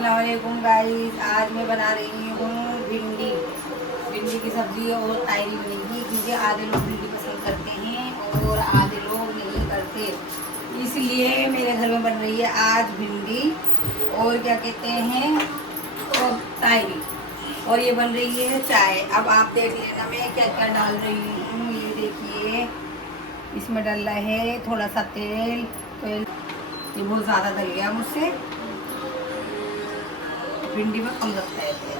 अस्सलाम वालेकुम गाइस। आज मैं बना रही हूँ भिंडी की सब्ज़ी और तायरी बनेगी, क्योंकि आधे लोग भिंडी पसंद करते हैं और आधे लोग नहीं करते। इसलिए मेरे घर में बन रही है आज भिंडी और क्या कहते हैं और तायरी, और ये बन रही है चाय। अब आप देख लेना मैं क्या क्या डाल रही हूँ। ये देखिए, इसमें डाल रहा है थोड़ा सा तेल। तो ये बहुत ज़्यादा डल गया मुझसे, भिंडी में कम लगता है तेल।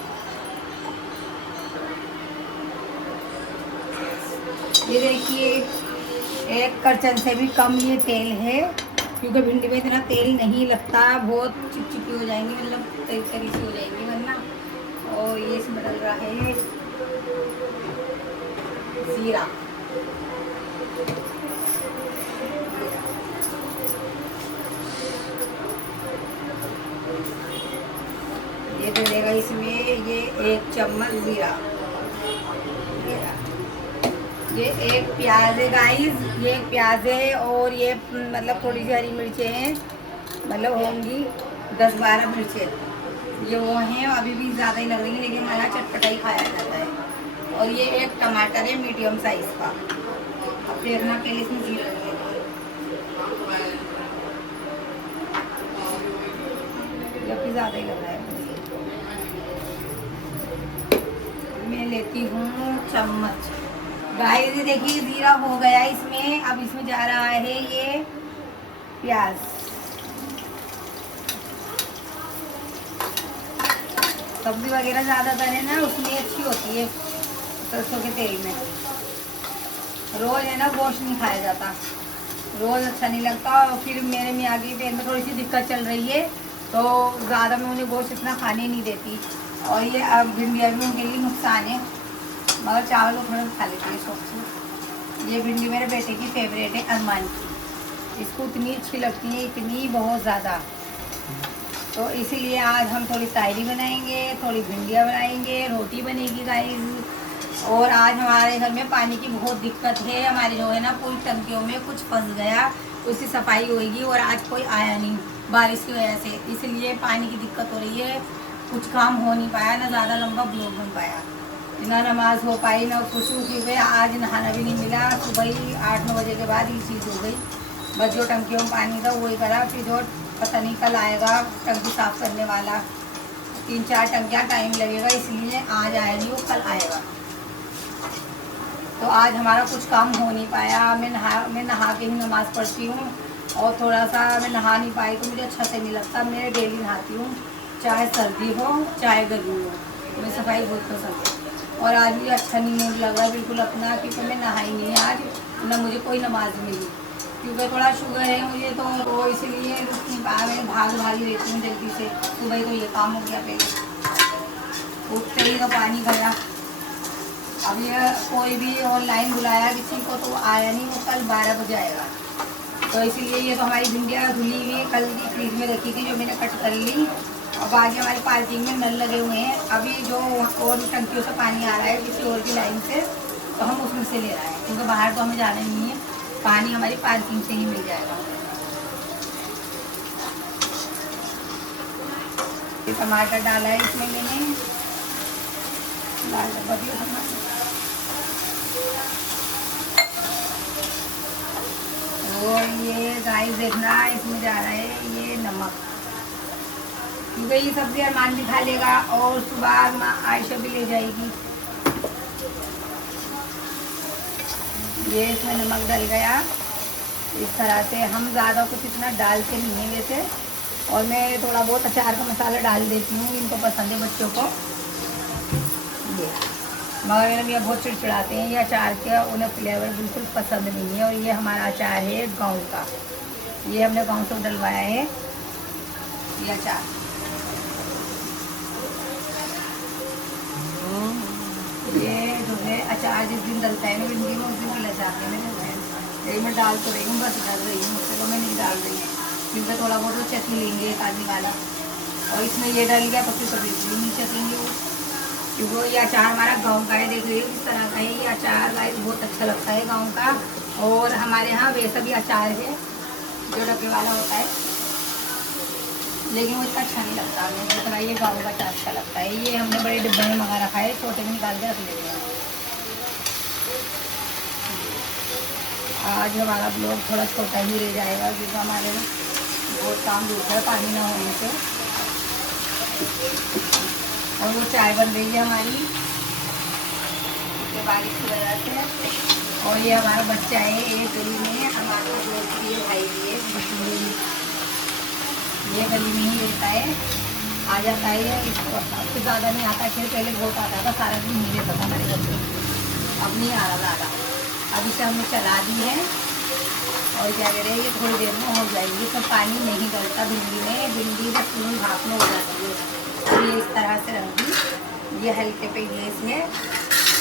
ये देखिए, एक करछन से भी कम ये तेल है, क्योंकि भिंडी में इतना तेल नहीं लगता, बहुत चिपचिपी हो जाएंगी, मतलब तरी तरी सी हो जाएंगी वरना। और ये इसमें डल रहा है जीरा। ये डलेगा इसमें, ये 1 चम्मच जीरा। ये एक प्याज है गाइस, ये एक प्याज है, और ये मतलब थोड़ी सी हरी मिर्चें हैं, मतलब होंगी 10-12 मिर्चें। ये वो हैं, अभी भी ज़्यादा ही लग रही है, लेकिन हमारा चटपटा ही खाया जाता है। और ये एक टमाटर है मीडियम साइज़ का। अब देखना के लिए इसमें जीरा जबकि ज़्यादा ही लग रहा है। मैं लेती हूँ चम्मच। गाइस ये देखिए, जीरा हो गया इसमें। अब इसमें जा रहा है ये प्याज। सब्जी वगैरह ज़्यादातर है ना, उसमें अच्छी होती है सरसों के तेल में। रोज़ है ना गोश्त नहीं खाया जाता, रोज़ अच्छा नहीं लगता। और फिर मेरे मियाँ की पेट में थोड़ी सी दिक्कत चल रही है, तो ज़्यादा मैं उन्हें गोश्त इतना खाने नहीं देती। और ये अब भिंडियाँ भी उनके लिए नुकसान है, मगर चावल को थोड़ा खा लेते हैं शौक से। ये भिंडी मेरे बेटे की फेवरेट है, अरमान की। इसको इतनी अच्छी लगती है, इतनी बहुत ज़्यादा। तो इसीलिए आज हम थोड़ी तायरी बनाएंगे, थोड़ी भिंडियाँ बनाएंगे, रोटी बनेगी गाइस। और आज हमारे घर में पानी की बहुत दिक्कत है। हमारे जो है ना पूरी टंकियों में कुछ फंस गया, तो उसकी सफाई होगी, और आज कोई आया नहीं बारिश की वजह से, इसलिए पानी की दिक्कत हो रही है। कुछ काम हो नहीं पाया, ना ज़्यादा लंबा ब्लॉग बन पाया, ना नमाज हो पाई, ना कुछ, क्योंकि आज नहाना भी नहीं मिला। सुबह ही 8-9 बजे के बाद ये चीज़ हो गई। बस जो टंकियों में पानी था वही करा, फिर जो पता नहीं कल आएगा टंकी साफ़ करने वाला। 3-4 टंकियाँ टाइम लगेगा, इसलिए आज आया नहीं, वो कल आएगा। तो आज हमारा कुछ काम हो नहीं पाया। मैं नहा के ही नमाज़ पढ़ती हूँ, और थोड़ा सा मैं नहा नहीं पाई तो मुझे अच्छा से नहीं लगता। मैं डेली नहाती हूँ, चाहे सर्दी हो चाहे गर्मी हो, मुझे सफाई बहुत पसंद है। और आज भी अच्छा नहीं मूड लग रहा है बिल्कुल अपना, क्योंकि मैं नहाई नहीं आज, ना मुझे कोई नमाज मिली, क्योंकि थोड़ा शुगर है मुझे, तो इसलिए रुक नहीं पाया। मैं भाग भागी रहती हूँ जल्दी से। सुबह तो ये काम हो गया, पहले उठते ही तो पानी भरा। अब ये कोई भी ऑनलाइन बुलाया किसी को, तो आया नहीं, वो कल 12 बजे आएगा। तो इसीलिए ये तो हमारी भिंडियाँ धुली हुई कल की फ्रीज में रखी थी, जो मैंने कट कर ली। और आगे हमारी पार्किंग में नल लगे हुए हैं, अभी जो और टंकियों से पानी आ रहा है किसी और की लाइन से, तो हम उसमें से ले रहे हैं, क्योंकि बाहर तो हमें जाना नहीं है, पानी हमारी पार्किंग से ही मिल जाएगा। टमाटर डाला है इसमें मैंने, लाल डब्बा भी टमाटर। और ये गाइस देखना, इसमें जा रहा है ये नमक, क्योंकि ये सब्जी अरमान भी खा लेगा, और सुबह माँ आयशा भी ले जाएगी। ये इसमें नमक डल गया इस तरह से। हम ज़्यादा कुछ इतना डालते नहीं हैं वैसे, और मैं थोड़ा बहुत अचार का मसाला डाल देती हूँ, इनको पसंद है बच्चों को ये। मगर मेरे भैया बहुत चिड़चिड़ाते हैं ये अचार के, उन्हें फ्लेवर बिल्कुल पसंद नहीं है। और ये हमारा अचार है गाँव का, ये हमने गाँव से डलवाया है ये अचार। ये जो है अचार जिस दिन डलता है ना भिंडी में, उस दिन गलत जाते हैं। मैंने मैं डाल तो रही हूँ, बस डाल रही हूँ, मुझसे तो मैं नहीं डाल रही हूँ, क्योंकि थोड़ा बहुत तो चटनी लेंगे एक आदमी वाला, और इसमें ये डल गया तो फिर कभी नहीं चटेंगे वो, क्योंकि ये अचार हमारा गांव का है। देख रही हो किस तरह का है ये अचार गाइस, बहुत अच्छा लगता है गांव का। और हमारे यहाँ वैसा भी अचार है जो डब्बे वाला होता है, लेकिन वो इतना अच्छा नहीं लगता हमें जितना ये गाँव का चाट अच्छा लगता है। ये हमने बड़े डिब्बे में मंगा रखा है, छोटे में निकाल के रख लेते हैं। आज हमारा ब्लॉग थोड़ा छोटा ही रह जाएगा क्योंकि हमारे बहुत काम दूर है पानी ना होने से। और वो चाय बन रही है हमारी बारिश की वजह से। और ये हमारा बच्चा है, ये गली में हमारे दोस्त की भाई लिए ये गली में ही रहता है, आ जाता है। इसको सबसे ज़्यादा नहीं आता, फिर पहले बहुत आता था, सारा दिन नहीं रहता था हमारे घर पे, अब नहीं आ रहा ज़्यादा। अभी से हमने चला दी है और क्या कह रहे हैं, ये थोड़ी देर में हो जाएगी। सब पानी नहीं डलता भिंडी में, भिंडी जब पूरी भाप में हो जाती है तो ये इस तरह से रंगी, ये हल्के पे गैस है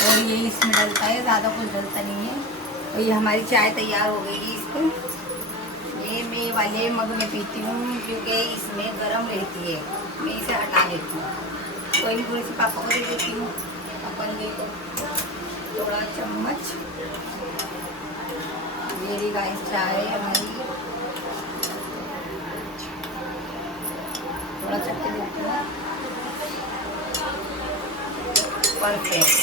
और ये इसमें डलता है, ज़्यादा कुछ डलता नहीं है। और ये हमारी चाय तैयार हो गई। इसको ये मैं वाले मग में पीती हूँ क्योंकि इसमें गर्म रहती है, मैं इसे हटा लेती हूँ। कोई नहीं, थोड़ी सी पापा को दे देती हूँ, अपन देखो थोड़ा चम्मच। मेरी गाइस चाय हमारी थोड़ा चक्के देती हूँ, परफेक्ट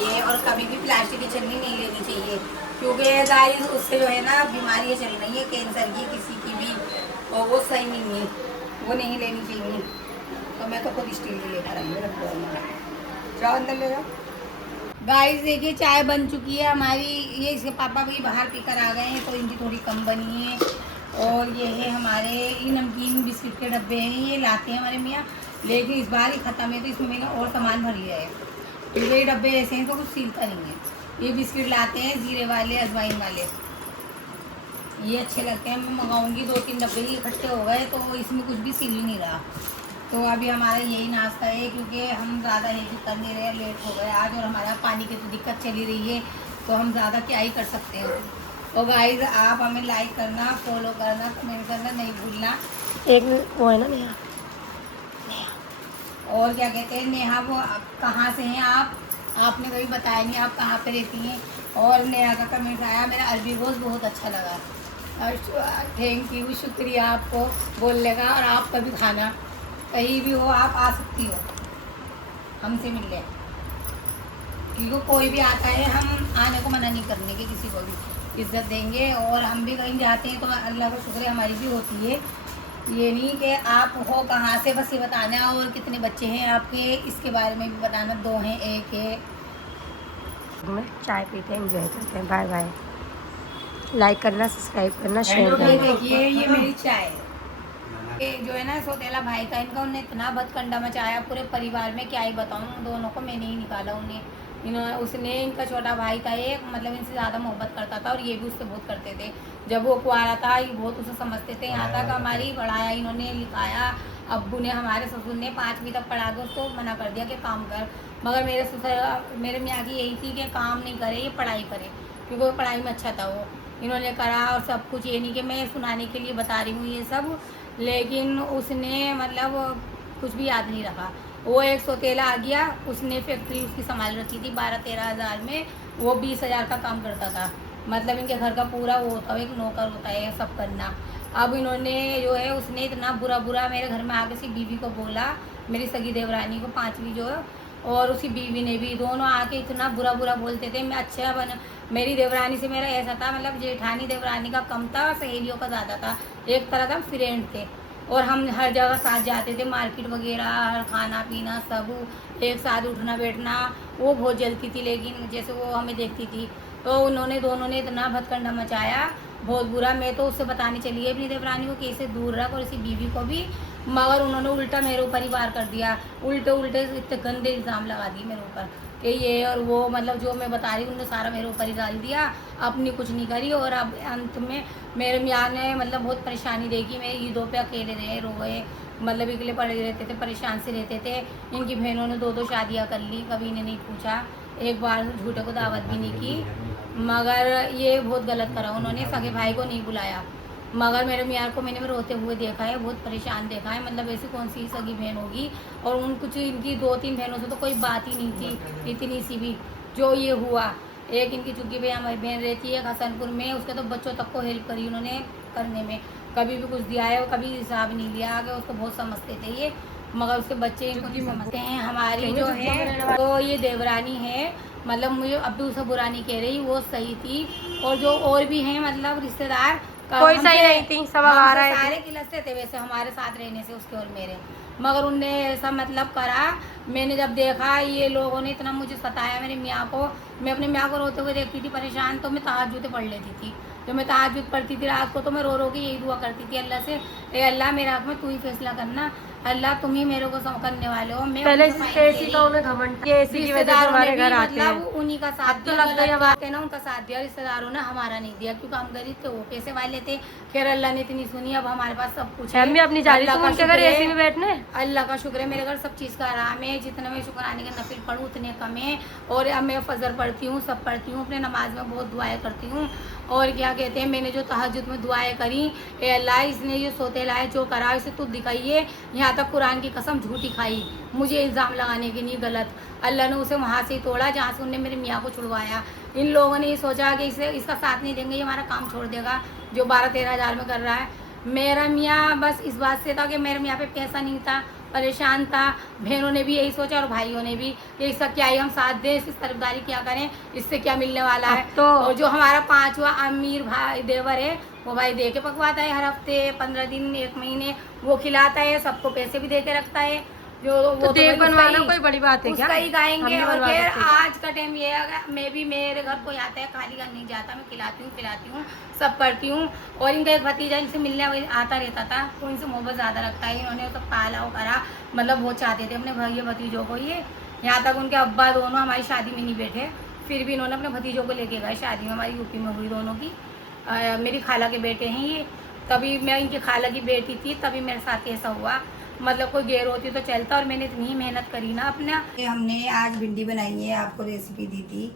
ये। और कभी भी प्लास्टिक की छन्नी नहीं लेनी चाहिए क्योंकि गाइस उससे जो है ना बीमारियाँ चल रही है कैंसर की, किसी की भी, और वो सही नहीं है, वो नहीं लेनी चाहिए। तो मैं तो खुद स्टील की लेकर आई हूँ, जाओ अंदर ले जाओ। गाइस देखिए चाय बन चुकी है हमारी। ये इसके पापा भी बाहर पीकर आ गए हैं तो इनकी थोड़ी कम बनी है। और ये है हमारे ये नमकीन बिस्किट के डब्बे हैं, ये लाते हैं हमारे मियाँ, लेकिन इस बार ही ख़त्म है तो इसमें मैंने और सामान भर लिया है क्योंकि ये डब्बे ऐसे हैं तो कुछ सीलता नहीं है। ये बिस्किट लाते हैं जीरे वाले, अजवाइन वाले, ये अच्छे लगते हैं। मैं मंगाऊंगी, 2-3 डब्बे ही इकट्ठे हो गए तो इसमें कुछ भी सील ही नहीं रहा। तो अभी हमारा यही नाश्ता है क्योंकि हम ज़्यादा हेल्प कर नहीं रहे, लेट हो गए आज, और हमारा पानी की तो दिक्कत चली रही है तो हम ज़्यादा क्या ही कर सकते हैं। तो गाइस आप हमें लाइक करना, फॉलो करना, कमेंट करना नहीं भूलना। एक वो है ना नेहा, और क्या कहते हैं नेहा, वो कहाँ से हैं आप, आपने कभी बताया नहीं आप कहाँ पे रहती हैं। और नेहा का कमेंट आया, मेरा अरबी बहुत अच्छा लगा। थैंक यू, शुक्रिया आपको बोलने का। और आप कभी खाना कहीं भी हो आप आ सकती हो हमसे मिलने, क्योंकि कोई भी आता है हम आने को मना नहीं करने के, किसी को भी इज्जत देंगे। और हम भी कहीं जाते हैं तो अल्लाह का शुक्र हमारी भी होती है। ये नहीं कि आप हो कहाँ से, बस ये बताना। और कितने बच्चे हैं आपके इसके बारे में भी बताना, 2 हैं 1 है। चाय पीते हैं, एंजॉय करते हैं। बाय बाय, लाइक करना, सब्सक्राइब करना, शेयर करना। देखिए ये मेरी चाय है, ये जो है ना सौतेला भाई का, इनका उन्हें इतना बदकंडा मचाया पूरे परिवार में, क्या ही बताऊँ। दोनों को मैंने ही निकाला उन्हें, उसने, इनका छोटा भाई था एक, मतलब इनसे ज़्यादा मोहब्बत करता था और ये भी उससे बहुत करते थे। जब वो कुआरा था ये बहुत उसे समझते थे, यहाँ तक हमारी पढ़ाया इन्होंने, लिखाया। अब्बू ने, हमारे ससुर ने 5वीं तक पढ़ा के उसको मना कर दिया कि काम कर, मगर मेरे ससुर, मेरे मियाँ की यही थी कि काम नहीं करे, ये पढ़ाई करे, क्योंकि वो पढ़ाई में अच्छा था। वो इन्होंने करा और सब कुछ, ये नहीं कि मैं सुनाने के लिए बता रही हूँ ये सब, लेकिन उसने मतलब कुछ भी याद नहीं रखा। वो एक सौतेला आ गया, उसने फैक्ट्री उसकी संभाल रखी थी 12-13 हज़ार में, वो 20 हज़ार का काम करता था। मतलब इनके घर का पूरा वो होता है, एक नौकर होता है सब करना। अब इन्होंने जो है, उसने इतना बुरा मेरे घर में आके उसकी बीवी को बोला, मेरी सगी देवरानी को, 5वीं जो है, और उसकी बीवी ने भी, दोनों आके इतना बुरा बोलते थे। मैं अच्छा बन, मेरी देवरानी से मेरा ऐसा था, मतलब जेठानी देवरानी का कम था, सहेलियों का ज़्यादा था, एक तरह का फ्रेंड थे। और हम हर जगह साथ जाते थे, मार्केट वगैरह, हर खाना पीना सब एक साथ, उठना बैठना। वो बहुत जलती थी, लेकिन जैसे वो हमें देखती थी तो उन्होंने, दोनों ने इतना भतकंडा मचाया, बहुत बुरा। मैं तो उससे बताने चली है अपनी देवरानी को कैसे दूर रख, और इसी बीवी को भी, मगर उन्होंने उल्टा मेरे ऊपर ही वार कर दिया। उल्टे इतने गंदे इल्ज़ाम लगा दिए मेरे ऊपर कि ये और वो, मतलब जो मैं बता रही हूँ उन्होंने सारा मेरे ऊपर ही डाल दिया, अपनी कुछ नहीं करी। और अब अंत में मेरे मियाँ ने मतलब बहुत परेशानी देखी, मेरे ईदों पे अकेले रहे, रोए, मतलब इकले पड़े रहते थे, परेशान से रहते थे। इनकी बहनों ने 2-2 शादियाँ कर ली, कभी इन्हें नहीं पूछा, एक बार झूठे को दावत भी नहीं की। मगर ये बहुत गलत करा उन्होंने, सगे भाई को नहीं बुलाया। मगर मेरे मियाँ को मैंने रोते हुए देखा है, बहुत परेशान देखा है, मतलब ऐसी कौन सी सगी बहन होगी। और उन कुछ इनकी 2-3 बहनों से तो कोई बात ही नहीं थी, इतनी सी भी। जो ये हुआ, एक इनकी चुग्गी भाई हमारी बहन रहती है हसनपुर में, उसके तो बच्चों तक को हेल्प करी उन्होंने करने में, कभी भी कुछ दिया है, कभी हिसाब नहीं दिया आगे, उसको बहुत समझते थे ये, मगर उसके बच्चे इनको नहीं समझते हैं। हमारी जो है तो ये देवरानी है, मतलब मुझे अब भी उसे बुरा नहीं कह रही, वो सही थी। और जो और भी हैं मतलब रिश्तेदार, कोई सही नहीं थी, सब आ रहे थे, सारे किलसते थे वैसे हमारे साथ रहने से उसके और मेरे, मगर उनने ऐसा मतलब करा। मैंने जब देखा ये लोगों ने इतना मुझे सताया मेरे मियाँ को, मैं अपने मियाँ को रोते हुए देखती थी परेशान, तो मैं तहज्जुद पढ़ लेती थी। जब मैं तहज्जुद पढ़ती थी रात को तो मैं रो रो के यही दुआ करती थी अल्लाह से, ए अल्लाह मेरे हक़ में तू ही फैसला करना, अल्लाह तुम ही मेरे को करने वाले हो। मैं पहले एसी का उन्हें घमंड, ये एसी की वजह से हमारे घर आते हैं, मतलब उन्हीं का साथ तो लग गई बात है ना, उनका साथ दिया, रिश्तेदारों ने हमारा नहीं दिया, क्योंकि हम गरीब थे वो पैसे वाले थे। खैर अल्लाह ने इतनी सुनी, अब हमारे पास सब कुछ है। मैं अपनी जा रही हूँ उनके घर एसी में बैठने, अल्लाह का शुक्र है मेरे घर सब चीज़ का आराम है, जितना मैं शुक्राने के नफिल पढ़ूँ उतने कम है। और अब मैं फजर पढ़ती हूँ, सब पढ़ती हूँ, अपने नमाज में बहुत दुआएं करती हूँ। और क्या कहते हैं, मैंने जो तहज्जुद में दुआएं करी, ए अल्लाह इसने ये सोते लाए जो करा इसे तू दिखाइए, यहाँ तक कुरान की कसम झूठी खाई, मुझे इल्ज़ाम लगाने के लिए गलत, अल्लाह ने उसे वहाँ से ही तोड़ा जहाँ से उनने मेरे मियाँ को छुड़वाया। इन लोगों ने ये सोचा कि इसे इसका साथ नहीं देंगे, ये हमारा काम छोड़ देगा, जो 12-13 हज़ार में कर रहा है। मेरा मियाँ बस इस बात से था कि मेरे मियाँ पे पैसा नहीं था, परेशान था। बहनों ने भी यही सोचा और भाइयों ने भी कि इसका क्या ही हम साथ दें, इसकी तरफदारी क्या करें, इससे क्या मिलने वाला है। तो और जो हमारा 5वां अमीर भाई देवर है, वो भाई दे के पकवाता है, हर हफ्ते 15 दिन 1 महीने वो खिलाता है, सबको पैसे भी दे के रखता है। जो वो तो देख बनवाना कोई बड़ी बात है क्या, उसका ही गाएंगे। और फिर आज आज का टाइम ये है, मैं भी मेरे घर कोई आता है खाली घर नहीं जाता, मैं खिलाती हूँ पिलाती हूँ सब करती हूँ। और इनका एक भतीजा इनसे मिलने आता रहता था, तो इनसे मोहब्बत ज़्यादा रखता है, इन्होंने सब पाला वो करा, मतलब वो चाहते थे अपने भाई भतीजों को ये, यहाँ तक उनके अब्बा दोनों हमारी शादी में नहीं बैठे, फिर भी इन्होंने अपने भतीजों को लेके गए शादी में, हमारी यूपी में हुई दोनों की। मेरी खाला के बेटे हैं ये, तभी मैं इनकी खाला की बेटी थी, तभी मेरे साथ ऐसा हुआ, मतलब कोई गैर होती तो चलता। और मैंने इतनी मेहनत करी ना अपना। हमने आज भिंडी बनाई है, आपको रेसिपी दी थी।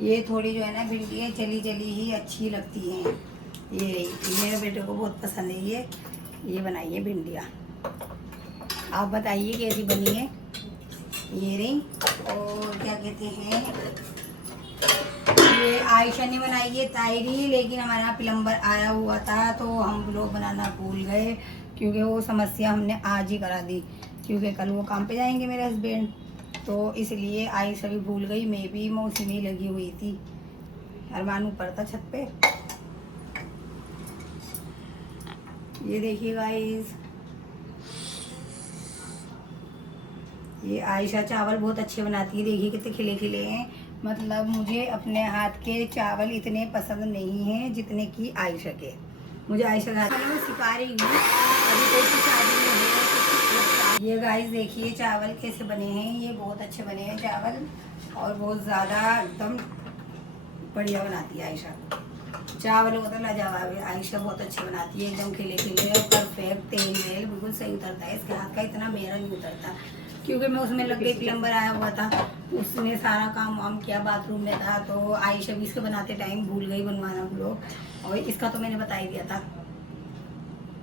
ये थोड़ी जो है ना भिंडी है जली जली ही अच्छी लगती हैं, ये मेरे बेटे को बहुत पसंद है ये बनाई है भिंडियाँ। आप बताइए कैसी बनी है ये रही। और क्या कहते हैं, ये आयशा ने बनाई है तायरी, लेकिन हमारे यहाँ प्लम्बर आया हुआ था तो हम लोग बनाना भूल गए, क्योंकि वो समस्या हमने आज ही करा दी, क्योंकि कल वो काम पे जाएंगे मेरे हस्बैंड, तो इसलिए आयशा भी भूल गई, मैं उसी में ही लगी हुई थी। अरमान ऊपर था छत पे। ये देखिए गाइस, ये आयशा चावल बहुत अच्छे बनाती है, देखिए कितने खिले खिले हैं। मतलब मुझे अपने हाथ के चावल इतने पसंद नहीं हैं जितने कि आयशा के। मुझे आयशा का हाथ मैं सिखा रही हूँ, अभी कोई शादी में है। ये गाइस देखिए चावल कैसे बने हैं, ये बहुत अच्छे बने हैं चावल, और बहुत ज़्यादा एकदम बढ़िया बनाती है आयशा चावल, मतलब लाजवाब है। आयशा बहुत अच्छे बनाती है, एकदम खिले खिले परफेक्ट, तेल वेल बिल्कुल सही उतरता है, इसके हाथ का इतना मेरा नहीं उतरता, क्योंकि मैं उसमें लग गई, प्लम्बर आया हुआ था, उसने सारा काम वाम किया, बाथरूम में था, तो आयशा भी इसके बनाते टाइम भूल गई बनवाना ब्लॉग, और इसका तो मैंने बता ही दिया था।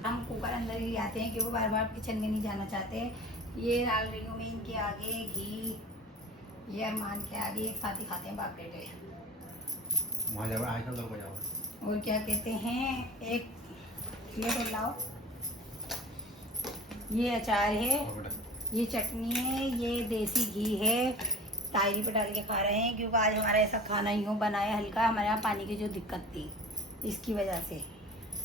हम कुकर अंदर ही आते हैं क्योंकि बार बार किचन में नहीं जाना चाहते। ये डाल रही हूँ मैं इनके आगे घी, ये अरमान के आगे एक साथ ही खाते हैं बाप बेटे। और क्या कहते हैं, एक प्लेट लाओ, ये अचार है, ये चटनी है, ये देसी घी है, तायरी पे डाल के खा रहे हैं, क्योंकि आज हमारा ऐसा खाना यूँ बनाया हल्का, हमारे यहाँ पानी की जो दिक्कत थी इसकी वजह से।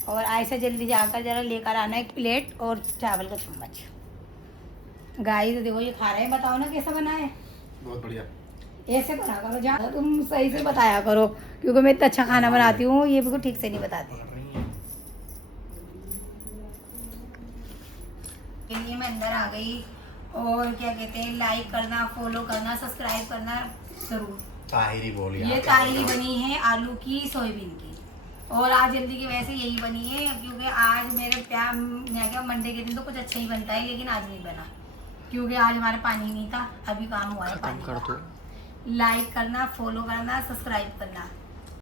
और ऐसे जल्दी जाकर ज़रा लेकर आना एक प्लेट और चावल का चम्मच। गाइस देखो ये खा रहे हैं, बताओ ना कैसा बना है। बहुत बढ़िया। ऐसे बना करो, जहाँ तुम सही से बताया करो, क्योंकि मैं इतना अच्छा खाना बनाती हूँ, ये बिल्कुल ठीक से नहीं बताती। लिए मैं अंदर आ गई, और क्या कहते हैं, लाइक करना, फॉलो करना, सब्सक्राइब करना जरूर। ताहिरी बोलिए। ये ताहिरी बनी है आलू की सोयाबीन की, और आज जल्दी की वजह से यही बनी है, क्योंकि आज मेरे क्या मंडे के दिन तो कुछ अच्छा ही बनता है, लेकिन आज नहीं बना क्योंकि आज हमारे पानी नहीं था, अभी काम हुआ है पानी का। लाइक करना, फॉलो करना, सब्सक्राइब करना।